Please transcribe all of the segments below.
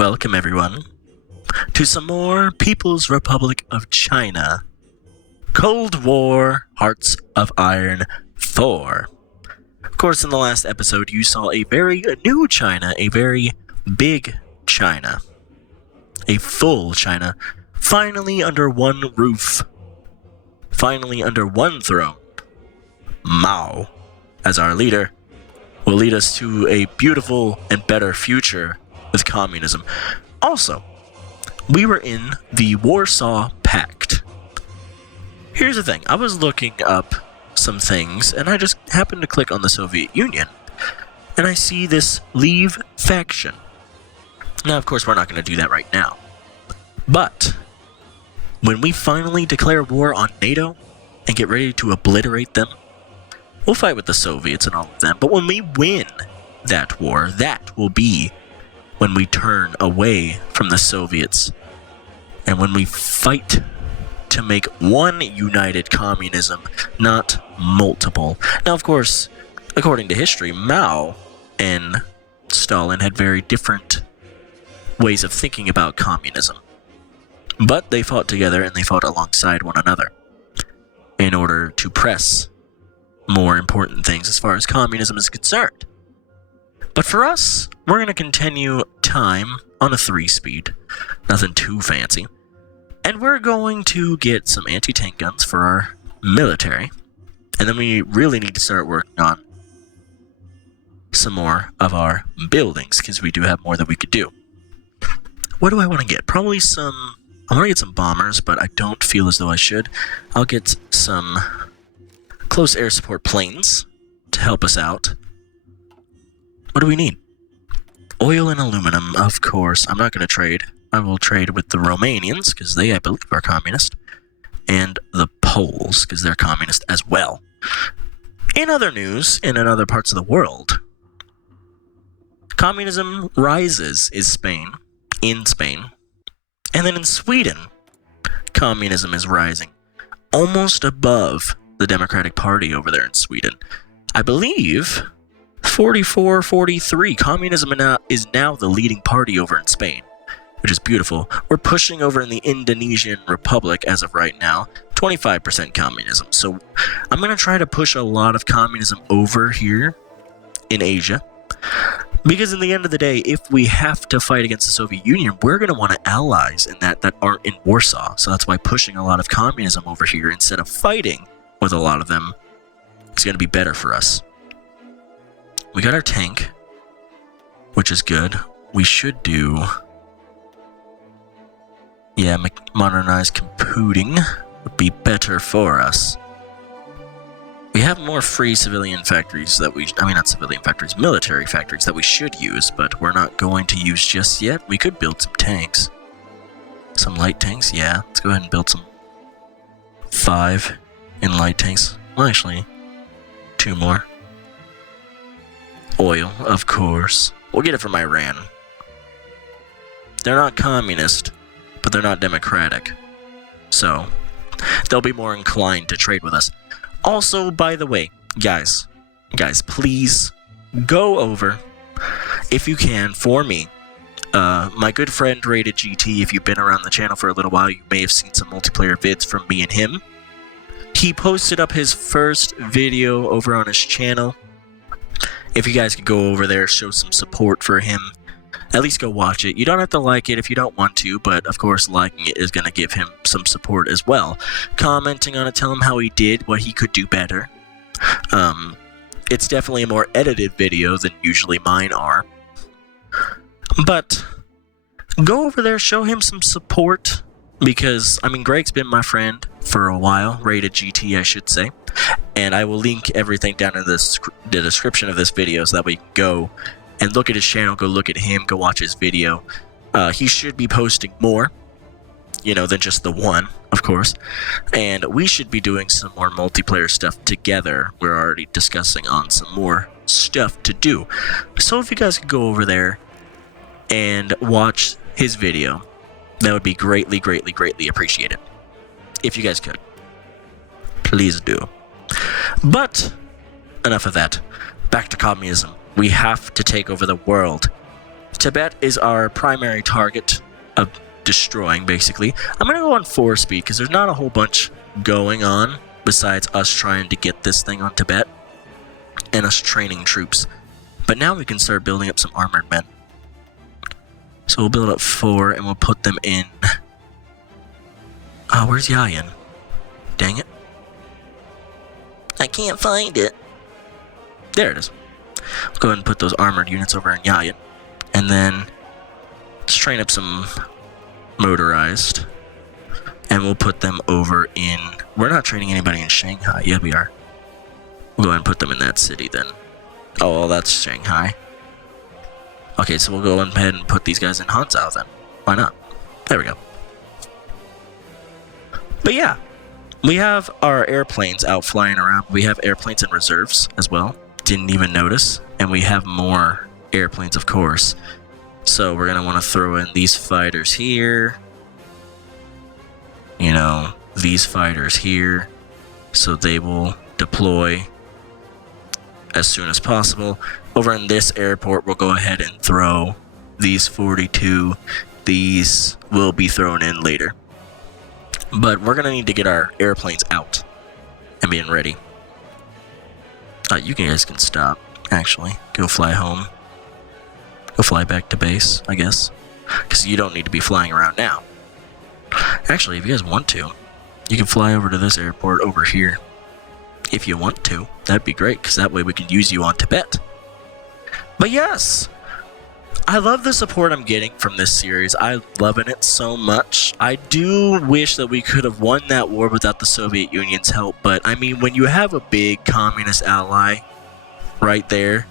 Welcome everyone to some more People's Republic of China Cold War Hearts of Iron 4. Of course, in the last episode you saw a very new China, a very big China, a full China, finally under one roof, finally under one throne. Mao, as our leader, will lead us to a beautiful and better future with communism. Also, we were in the Warsaw Pact. Here's the thing, I was looking up some things, and I just happened to click on the Soviet Union, and I see this Leave faction. Now, of course, we're not going to do that right now. But when we finally declare war on NATO and get ready to obliterate them, we'll fight with the Soviets and all of them. But when we win that war, that will be when we turn away from the Soviets and when we fight to make one united communism, not multiple. Now, of course, according to history, Mao and Stalin had very different ways of thinking about communism. But they fought together and they fought alongside one another in order to press more important things as far as communism is concerned. But for us, we're going to continue time on a 3-speed, nothing too fancy. And we're going to get some anti-tank guns for our military. And then we really need to start working on some more of our buildings, because we do have more that we could do. What do I want to get? Probably some... I want to get some bombers, but I don't feel as though I should. I'll get some close air support planes to help us out. What do we need? Oil and aluminum, of course. I'm not going to trade. I will trade with the Romanians, because they, I believe, are communist. And the Poles, because they're communist as well. In other news, in other parts of the world, communism rises in Spain. And then in Sweden, communism is rising. Almost above the Democratic Party over there in Sweden. I believe 44-43. Communism is now the leading party over in Spain, which is beautiful. We're pushing over in the Indonesian Republic as of right now, 25% communism. So I'm going to try to push a lot of communism over here in Asia. Because in the end of the day, if we have to fight against the Soviet Union, we're going to want allies in that aren't in Warsaw. So that's why pushing a lot of communism over here instead of fighting with a lot of them is going to be better for us. We got our tank, which is good. We should do... yeah, modernized computing would be better for us. We have more free civilian factories that not civilian factories, military factories that we should use, but we're not going to use just yet. We could build some tanks. Some light tanks, yeah. Let's go ahead and build some 5 in light tanks. Well, actually, 2 more. Oil, of course. We'll get it from Iran. They're not communist, but they're not democratic. So, they'll be more inclined to trade with us. Also, by the way, guys, please go over, if you can, for me. My good friend Rated GT, if you've been around the channel for a little while, you may have seen some multiplayer vids from me and him. He posted up his first video over on his channel. If you guys could go over there, show some support for him, at least go watch it. You don't have to like it if you don't want to, but of course liking it is going to give him some support as well. Commenting on it, tell him how he did, what he could do better. It's definitely a more edited video than usually mine are. But go over there, show him some support, because, Greg's been my friend for a while, Rated GT I should say, and I will link everything down in the description of this video so that we can go and look at his channel, go look at him, go watch his video. He should be posting more, than just the one, of course. And we should be doing some more multiplayer stuff together. We're already discussing on some more stuff to do. So if you guys could go over there and watch his video, that would be greatly, greatly, greatly appreciated. If you guys could. Please do. But, enough of that. Back to communism. We have to take over the world. Tibet is our primary target of destroying, basically. I'm going to go on 4 speed because there's not a whole bunch going on besides us trying to get this thing on Tibet and us training troops. But now we can start building up some armored men. So we'll build up 4 and we'll put them in... Oh, where's Yayan? Dang it. I can't find it. There it is. We'll go ahead and put those armored units over in Yayan. And then let's train up some motorized. And we'll put them over in... We're not training anybody in Shanghai. Yeah, we are. We'll go ahead and put them in that city then. Oh, well, that's Shanghai. Okay, so we'll go ahead and put these guys in Hanzhou then. Why not? There we go. But yeah, we have our airplanes out flying around. We have airplanes in reserves as well. Didn't even notice. And we have more airplanes, of course. So we're going to want to throw in these fighters here. You know, these fighters here. So they will deploy as soon as possible. Over in this airport, we'll go ahead and throw these 42. These will be thrown in later. But we're going to need to get our airplanes out and being ready. You guys can stop, actually. Go fly home. Go fly back to base, I guess. Because you don't need to be flying around now. Actually, if you guys want to, you can fly over to this airport over here. If you want to. That'd be great, because that way we can use you on Tibet. But yes, I love the support I'm getting from this series. I'm loving it so much. I do wish that we could have won that war without the Soviet Union's help, but I mean, when you have a big communist ally right there,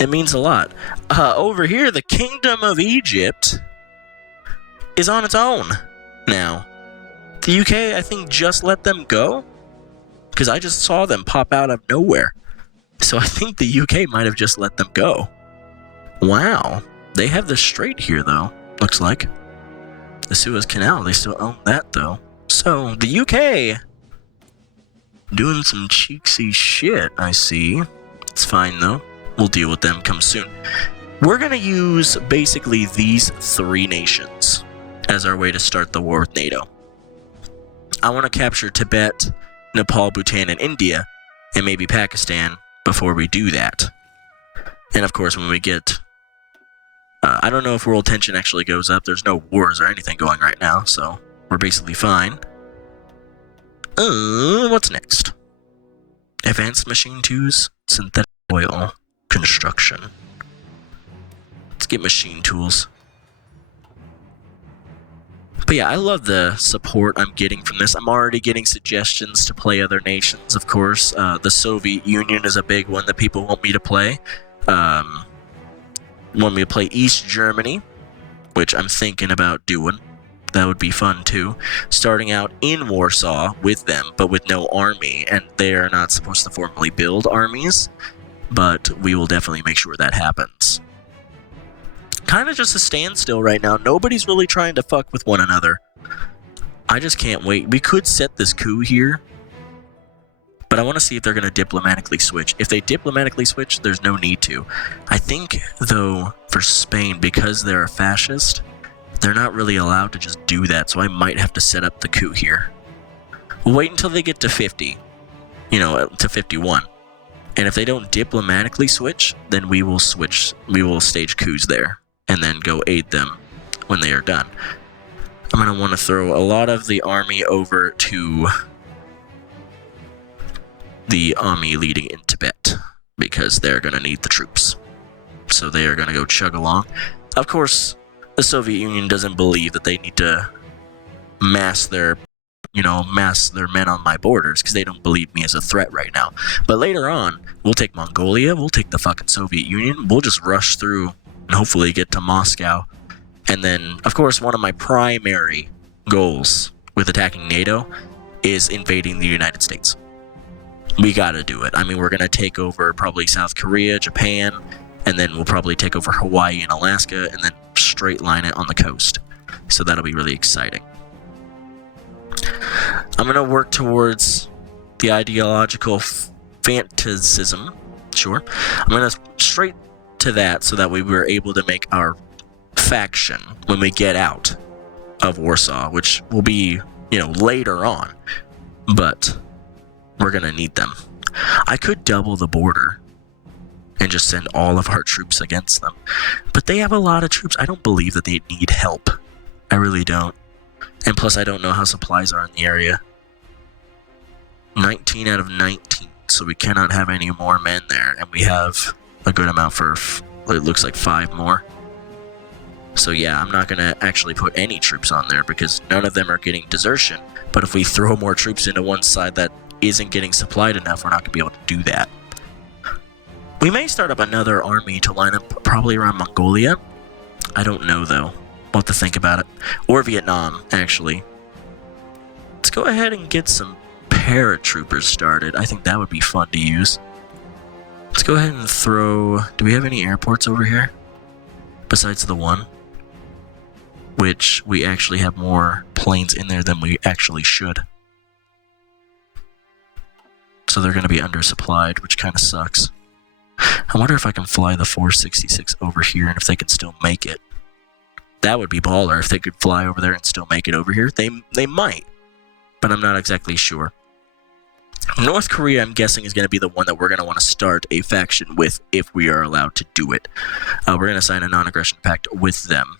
it means a lot. Over here, the Kingdom of Egypt is on its own now. The UK, I think, just let them go, because I just saw them pop out of nowhere. So I think the UK might have just let them go. Wow. They have the Strait here, though, looks like. The Suez Canal, they still own that, though. So, the UK doing some cheeksy shit, I see. It's fine, though. We'll deal with them come soon. We're going to use, basically, these 3 nations as our way to start the war with NATO. I want to capture Tibet, Nepal, Bhutan, and India, and maybe Pakistan before we do that. And of course, when we get... I don't know if world tension actually goes up. There's no wars or anything going right now, so we're basically fine. What's next? Advanced machine tools, synthetic oil, construction. Let's get machine tools. But yeah, I love the support I'm getting from this. I'm already getting suggestions to play other nations, of course. The Soviet Union is a big one that people want me to play. Want me to play East Germany, which I'm thinking about doing. That would be fun too. Starting out in Warsaw with them, but with no army, and they are not supposed to formally build armies, but we will definitely make sure that happens. Kind of just a standstill right now. Nobody's really trying to fuck with one another. I just can't wait. We could set this coup here, but I want to see if they're going to diplomatically switch. If they diplomatically switch, there's no need to. I think, though, for Spain, because they're a fascist, they're not really allowed to just do that, so I might have to set up the coup here. We'll wait until they get to 50, you know, to 51. And if they don't diplomatically switch, then we will switch. We will stage coups there and then go aid them when they are done. I'm going to want to throw a lot of the army over to the army leading in Tibet, because they're going to need the troops. So they are going to go chug along. Of course, the Soviet Union doesn't believe that they need to mass their men on my borders, because they don't believe me as a threat right now. But later on, we'll take Mongolia, we'll take the fucking Soviet Union, we'll just rush through and hopefully get to Moscow. And then, of course, one of my primary goals with attacking NATO is invading the United States. We gotta do it. I mean, we're gonna take over probably South Korea, Japan, and then we'll probably take over Hawaii and Alaska, and then straight line it on the coast. So that'll be really exciting. I'm gonna work towards the ideological fantasism. Sure. I'm gonna straight to that, so that way we're able to make our faction when we get out of Warsaw, which will be, later on. But we're going to need them. I could double the border and just send all of our troops against them. But they have a lot of troops. I don't believe that they need help. I really don't. And plus, I don't know how supplies are in the area. 19 out of 19, so we cannot have any more men there. And we have a good amount for, it looks like 5 more. So yeah, I'm not going to actually put any troops on there because none of them are getting desertion. But if we throw more troops into one side that isn't getting supplied enough, we're not going to be able to do that. We may start up another army to line up probably around Mongolia. I don't know, though. We'll have to think about it. Or Vietnam, actually. Let's go ahead and get some paratroopers started. I think that would be fun to use. Let's go ahead and throw... Do we have any airports over here? Besides the one? Which we actually have more planes in there than we actually should. So they're going to be undersupplied, which kind of sucks. I wonder if I can fly the 466 over here and if they can still make it. That would be baller if they could fly over there and still make it over here. They might, but I'm not exactly sure. North Korea, I'm guessing, is going to be the one that we're going to want to start a faction with if we are allowed to do it. We're going to sign a non-aggression pact with them,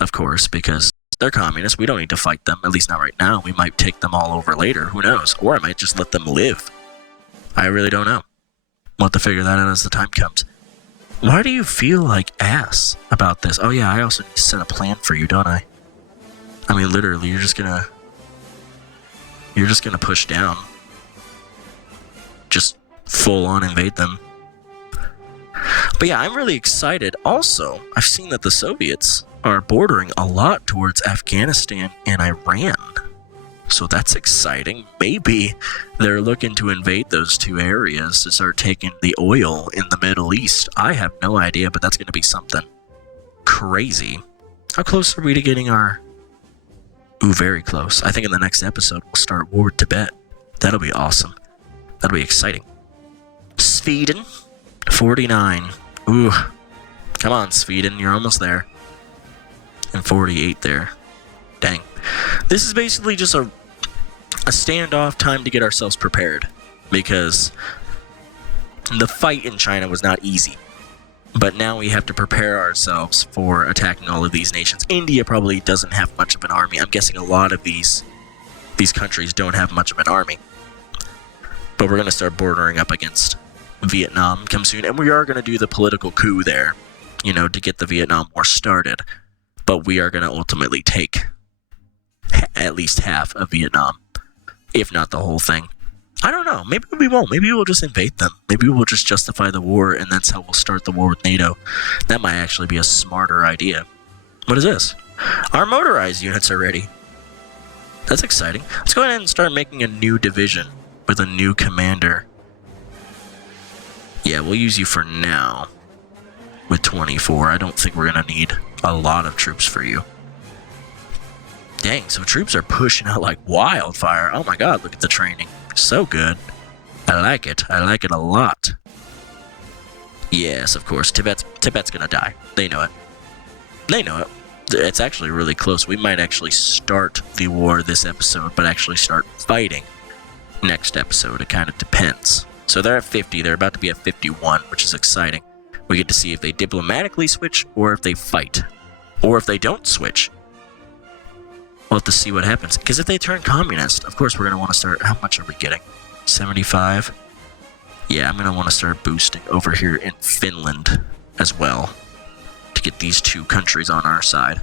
of course, because they're communists. We don't need to fight them, at least not right now. We might take them all over later. Who knows? Or I might just let them live. I really don't know. We'll have to figure that out as the time comes. Why do you feel like ass about this? Oh yeah, I also need to set a plan for you, don't I? I mean, literally, you're just gonna push down. Just full on invade them. But yeah, I'm really excited. Also, I've seen that the Soviets are bordering a lot towards Afghanistan and Iran. So that's exciting. Maybe they're looking to invade those two areas to start taking the oil in the Middle East. I have no idea, but that's going to be something crazy. How close are we to getting our... Ooh, very close. I think in the next episode we'll start War with Tibet. That'll be awesome. That'll be exciting. Sweden, 49. Ooh. Come on, Sweden. You're almost there. And 48 there. Dang. This is basically just a standoff time to get ourselves prepared. Because the fight in China was not easy. But now we have to prepare ourselves for attacking all of these nations. India probably doesn't have much of an army. I'm guessing a lot of these countries don't have much of an army. But we're going to start bordering up against Vietnam come soon. And we are going to do the political coup there, to get the Vietnam War started. But we are going to ultimately take at least half of Vietnam, if not the whole thing. I don't know. Maybe we won't. Maybe we'll just invade them. Maybe we'll just justify the war, and that's how we'll start the war with NATO. That might actually be a smarter idea. What is this? Our motorized units are ready. That's exciting. Let's go ahead and start making a new division with a new commander. Yeah, we'll use you for now with 24. I don't think we're going to need a lot of troops for you. Dang, so troops are pushing out like wildfire. Oh my god, look at the training. So good. I like it. I like it a lot. Yes, of course. Tibet's gonna die. They know it. They know it. It's actually really close. We might actually start the war this episode, but actually start fighting next episode. It kind of depends. So they're at 50. They're about to be at 51, which is exciting. We get to see if they diplomatically switch or if they fight. Or if they don't switch. We'll have to see what happens. Because if they turn communist, of course we're going to want to start... How much are we getting? 75? Yeah, I'm going to want to start boosting over here in Finland as well. To get these two countries on our side.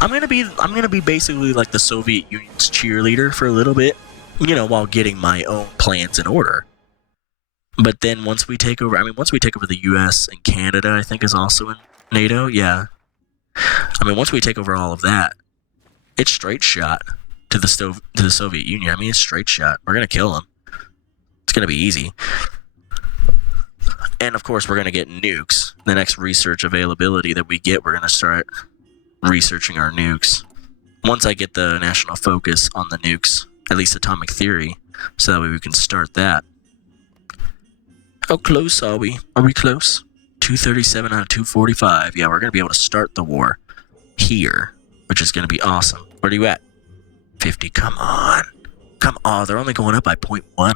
I'm going to be basically like the Soviet Union's cheerleader for a little bit. While getting my own plans in order. But then once we take over... once we take over the US and Canada, I think is also in NATO. Yeah. Once we take over all of that, it's straight shot to the Soviet Union. It's straight shot. We're going to kill them. It's going to be easy. And, of course, we're going to get nukes. The next research availability that we get, we're going to start researching our nukes. Once I get the national focus on the nukes, at least atomic theory, so that way we can start that. How close are we? Are we close? 237 out of 245. Yeah, we're going to be able to start the war here, which is going to be awesome. Where are you at? 50. Come on. Come on. They're only going up by 0.1.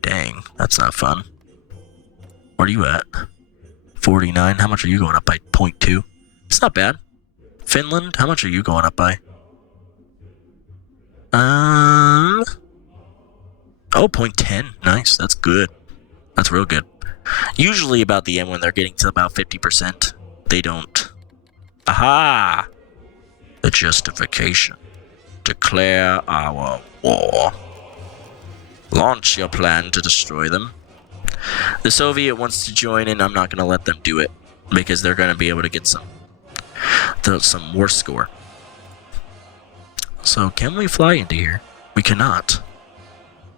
Dang, that's not fun. Where are you at? 49. How much are you going up by? 0.2. It's not bad. Finland, how much are you going up by? Oh, 0.10. Nice. That's good. That's real good. Usually about the end when they're getting to about 50%, they don't. Aha! The justification. Declare our war. Launch your plan to destroy them. The Soviet wants to join in. I'm not going to let them do it because they're going to be able to get some war score. So can we fly into here? We cannot.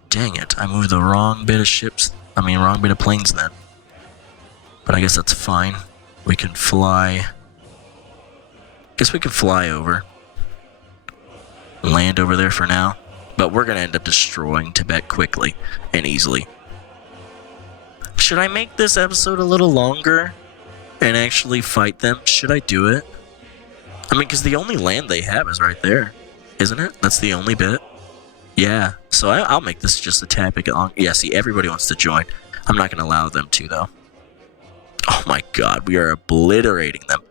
Dang it, I moved the wrong bit of ships. Wrong bit of planes then. But I guess that's fine. We can fly. Guess we can fly over. Land over there for now. But we're going to end up destroying Tibet quickly and easily. Should I make this episode a little longer and actually fight them? Should I do it? Because the only land they have is right there. Isn't it? That's the only bit. Yeah, so I'll make this just a tad bit long. Yeah, see, everybody wants to join. I'm not going to allow them to, though. Oh my god, we are obliterating them.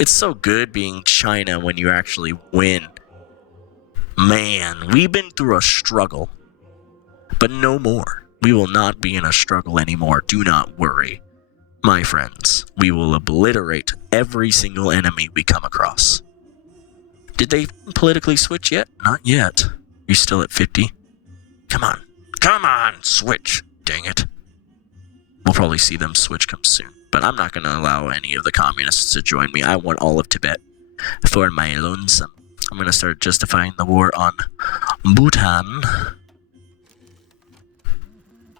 It's so good being China when you actually win. Man, we've been through a struggle. But no more. We will not be in a struggle anymore. Do not worry. My friends, we will obliterate every single enemy we come across. Did they politically switch yet? Not yet. You still at 50? Come on. Come on, switch. Dang it. We'll probably see them switch come soon. But I'm not going to allow any of the communists to join me. I want all of Tibet for my lonesome. I'm going to start justifying the war on Bhutan.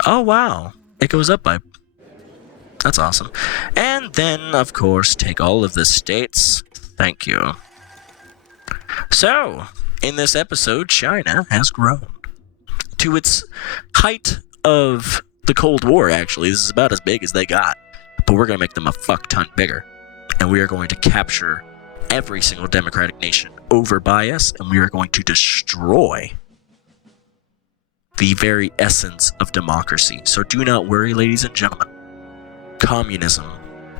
Oh, wow. It goes up by... That's awesome. And then, of course, take all of the states. Thank you. So, in this episode, China has grown to its height of the Cold War, actually. This is about as big as they got. But we're going to make them a fuck ton bigger. And we are going to capture every single democratic nation over by us, and we are going to destroy the very essence of democracy. So do not worry, ladies and gentlemen. Communism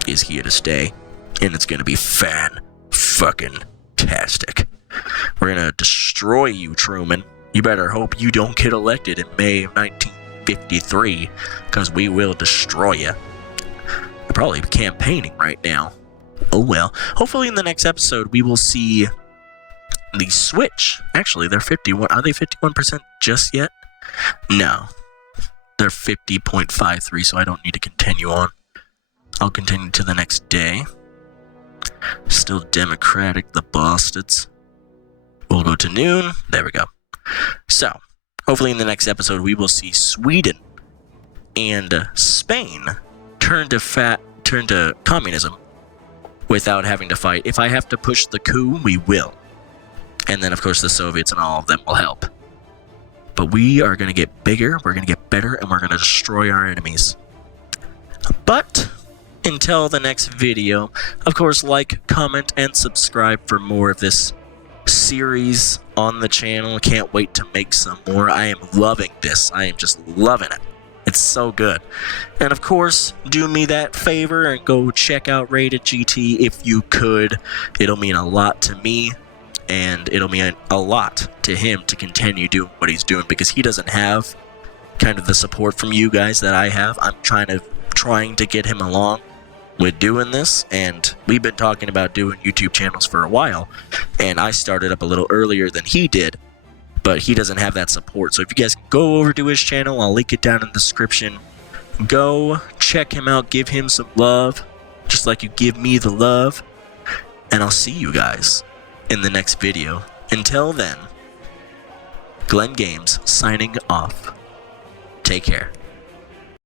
is here to stay, and it's going to be fan-fucking-tastic. We're going to destroy you, Truman. You better hope you don't get elected in May of 1953, because we will destroy you. You're probably campaigning right now. Oh well. Hopefully in the next episode we will see the switch. Actually, they're 51. Are they 51% just yet? No. They're 50.53, so I don't need to continue on. I'll continue to the next day. Still democratic, the bastards. We'll go to noon. There we go. So, hopefully in the next episode we will see Sweden and Spain turn to communism without having to fight. If I have to push the coup, we will. And then, of course, the Soviets and all of them will help. But we are going to get bigger, we're going to get better, and we're going to destroy our enemies. But until the next video, of course, like, comment, and subscribe for more of this series on the channel. Can't wait to make some more. I am loving this. I am just loving it. It's so good. And of course, do me that favor and go check out Rated GT if you could. It'll mean a lot to me, and it'll mean a lot to him to continue doing what he's doing, because he doesn't have kind of the support from you guys that I have. I'm trying to get him along with doing this, and we've been talking about doing YouTube channels for a while, and I started up a little earlier than he did. But he doesn't have that support. So if you guys go over to his channel, I'll link it down in the description. Go check him out. Give him some love. Just like you give me the love. And I'll see you guys in the next video. Until then, Glenn Games signing off. Take care.